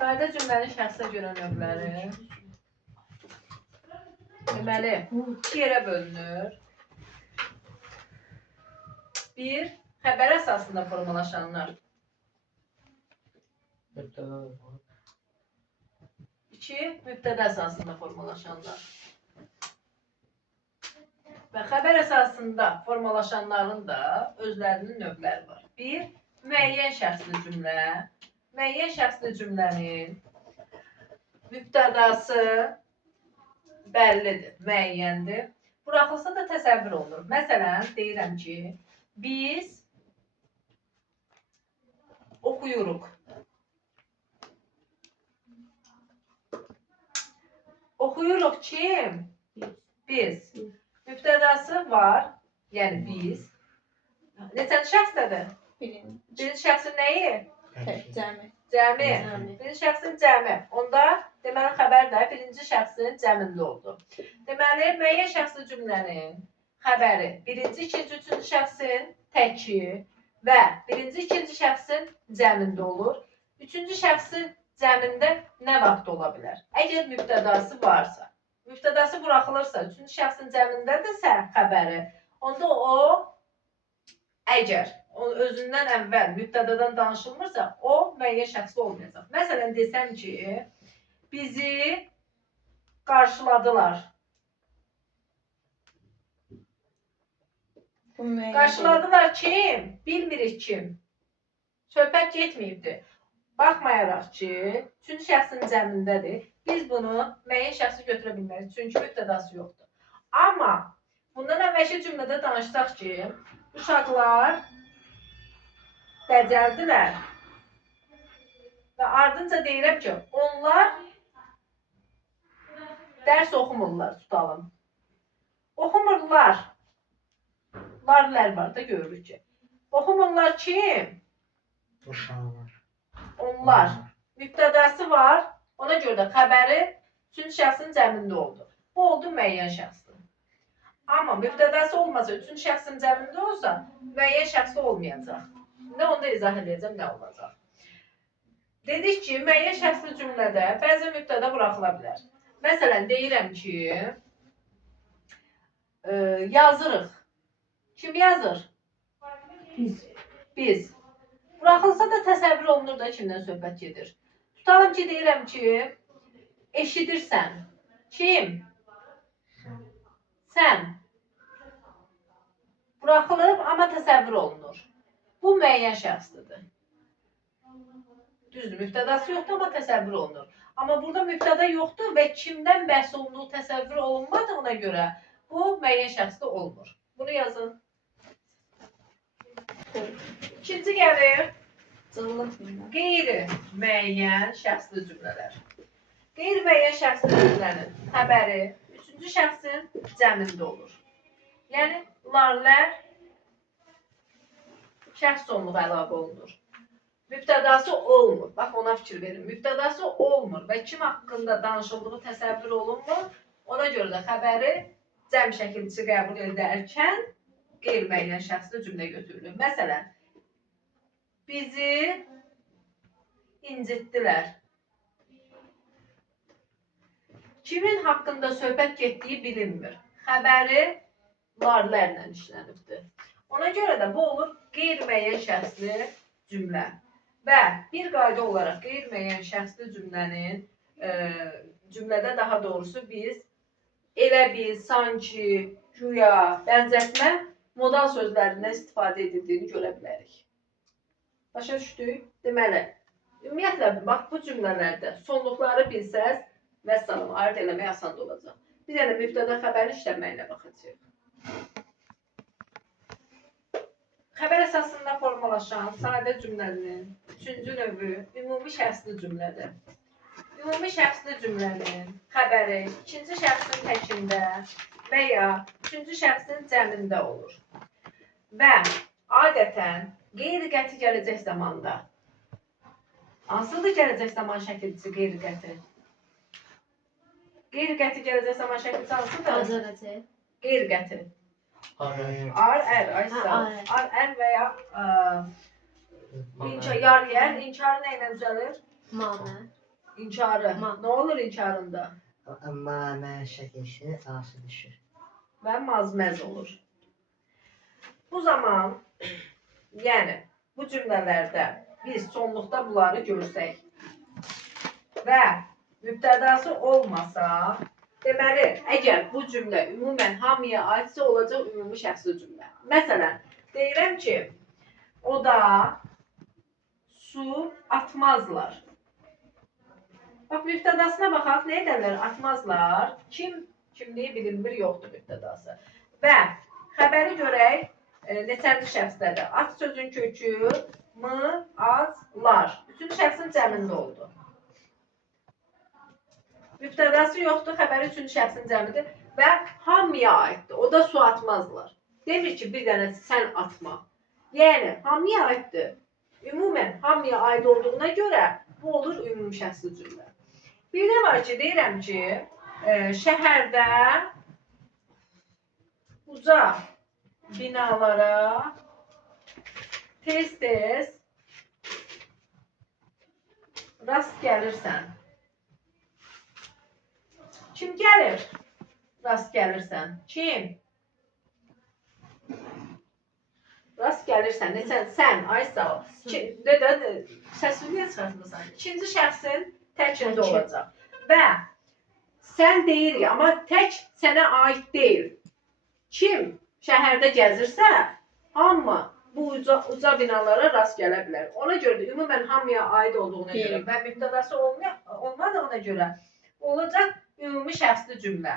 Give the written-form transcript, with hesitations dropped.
Sadə cümlənin şəxsə görə növləri. Deməli, 2 yerə bölünür. 1. Xəbər əsasında formalaşanlar. 2. Mübtəda əsasında formalaşanlar. Və xəbər əsasında formalaşanların da özlərinin növləri var. 1. Müəyyən şəxsli cümlə. Müəyyən şəxsli cümlənin mübtədası bəllidir, müəyyəndir. Buraxılsa da təsəvvür olunur. Məsələn, deyirəm ki, biz oxuyuruq. Oxuyuruq kim? Biz. Mübtədası var, yəni biz. Neçənci şəxsdədir? Birinci şəxsin nəyi? Cəmi. Cəmi. Birinci şəxsin cəmi. Onda deməli xəbər də birinci şəxsin cəmində oldu. Deməli, müəyyən şəxsli cümlənin xəbəri birinci, ikinci, üçüncü şəxsin təki və birinci, ikinci şəxsin cəmində olur. Üçüncü şəxsin cəmində nə vaxt ola bilər? Əgər mübtədası varsa, mübtədası buraxılırsa, üçüncü şəxsin cəmindədirsə xəbəri, onda o, əgər özündən əvvəl mübtədadan danışılmırsa, o müəyyən şəxsli olmayacaq. Məsələn, desəm ki, bizi qarşıladılar. Qarşıladılar kim? Bilmirik kim. Söhbət getməyibdir. Baxmayaraq ki, üçüncü şəxsin cəmindədir. Biz bunu müəyyən şəxsi götürə bilmərik, çünki mübtədası yoxdur. Amma bundan əvvəlki cümlədə danışsaq ki, uşaqlar dəcəldilər və ardınca deyirəm ki, onlar dərs oxumurlar, tutalım. Oxumurlar. Larlər var da görürük ki. Oxumurlar kim? Uşaqlar. Onlar. Mübtədası var. Ona görə də xəbəri üçüncü şəxsin cəmində oldu. Bu oldu müəyyən şəxsdir. Amma mübtədası olmasa, üçüncü şəxsin cəmində olsa, müəyyən şəxsli olmayacaq. Nə onda izah edəcəm, nə olacaq. Dedik ki, müəyyən şəxsli cümlədə bəzi mübtəda buraxıla bilər. Məsələn, deyirəm ki, yazırıq. Kim yazır? Biz. Buraxılsa da təsəvvür olunur da kimdən söhbət gedir. Tutalım ki, deyirəm ki, eşidirsən. Kim? Sən. Buraxılıb, amma təsəvvür olunur. Bu müəyyən şəxslidir. Düzdür, mübtədası yoxdur, amma təsəvvür olunur. Amma burada mübtəda yoxdur və kimdən bəhs olunduğu təsəvvür olunmadığına görə bu müəyyən şəxsli olmur. Bunu yazın. İkinci gəlir. Qeyri-müəyyən şəxsli cümlələr. Qeyri-müəyyən şəxsli cümlənin xəbəri üçüncü şəxsin cəmində olur. Yəni, larlər şəxs sonluğu əlavə olunur. Mübtədası olmur. Bax, ona fikir verin. Mübtədası olmur və kim haqqında danışıldığı təsəvvür olunmur. Ona görə də xəbəri cəm şəkilçi qəbul edərkən qeyri-müəyyən şəxsli cümlə götürülür. Məsələn, bizi incitdilər. Kimin haqqında söhbət getdiyi bilinmir. Xəbəri larlərlə işlənibdir. Ona görə də bu olur qeyri-müəyyən şəxsli cümlə. Və bir qayda olaraq qeyri-müəyyən şəxsli cümlənin cümlədə daha doğrusu biz elə bil, sanki, güya, bənzətmə modal sözlərindən istifadə edildiyini görə bilərik. Başa düşdük? Deməli, ümumiyyətlə, bax bu cümlələrdə sonluqları bilsəz, vəssalam, ayırt eləmək asan olacaq. Bir dənə mübtəda xəbərin işlənməyinə baxacaq. Xəbər əsasında formalaşan sadə cümlənin üçüncü növü ümumi şəxsli cümlədir. Ümumi şəxsli cümlənin xəbəri ikinci şəxsin təkində və ya üçüncü şəxsin cəmində olur. Və adətən qeyri-qəti gələcək zamanda. Hansıdır gələcək zaman şəkilçisi qeyri-qəti? Qeyri-qəti gələcək zaman şəkilçisi hansıdır? Qeyri-qəti. Ar, və ya yar yer, inkarı nə ilə düzəlir? Mamə. İnkarı. Ma. Ne olur inkarında? Mənə şəkilsi arası düşür. Və mazməz olur. Bu zaman, yəni bu cümlələrdə biz sonluqda bunları görsək və mübtədası olmasa, deməli, əgər bu cümlə ümumən hamıya aidsə olacaq ümumi şəxsi cümlə. Məsələn, deyirəm ki, o da su atmazlar. Bax, mübtədasına baxaq, nə edərlər? Atmazlar. Kimliyi bilinmir, yoxdur mübtədası. Və xəbəri görək, neçənci şəxsdədir? At sözün kökü, mı, azlar. Üçüncü şəxsin cəmində oldu. Mübtədası yoxdur, xəbəri üçüncü şəxsin cəmidir və hamıya aiddir. O da su atmazlar. Demir ki, bir dənə sən atma. Yəni, hamıya aiddir. Ümumən hamıya aid olduğuna görə bu olur ümumi şəxsli cümlə. Bir də var ki, deyirəm ki, şəhərdə uca binalara tez-tez rast gəlirsən. Kim gəlir? Rast gəlirsən. Kim? Rast gəlirsən. Sən, Aysel. Səsini niyə çıxartmırsan? İkinci şəxsin təkində olacaq. Və sən deyirik, amma tək sənə aid deyil. Kim şəhərdə gəzirsə, hamı bu uca binalara rast gələ bilər. Ona görə də ümumən hamıya aid olduğuna görə və mübtədası olmadığına görə olacaq ümumi şəxsli cümlə.